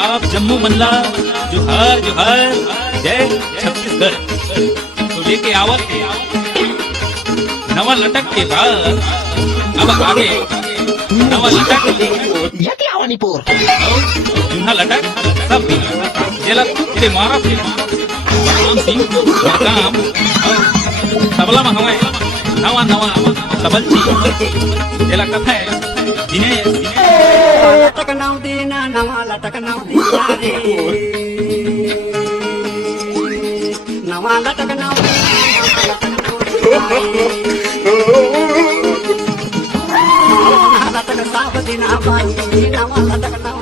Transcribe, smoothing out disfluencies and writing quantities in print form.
आप जम्मू मनला जोहार जोहार जय छत्तीसगढ़ तो लेके आवत नवा लटक के बाद अब आगे नवा लटक जुन्हा लटक सब भी जेला ते मारा फिर काम सिंह काम तबला में हवे नवा नवा सबल जेला कथा है दिने लटक नाव देना नवा लटक नाव देना रे नवा लटक नाव लटक साफ देना बाई नवा लटक नाव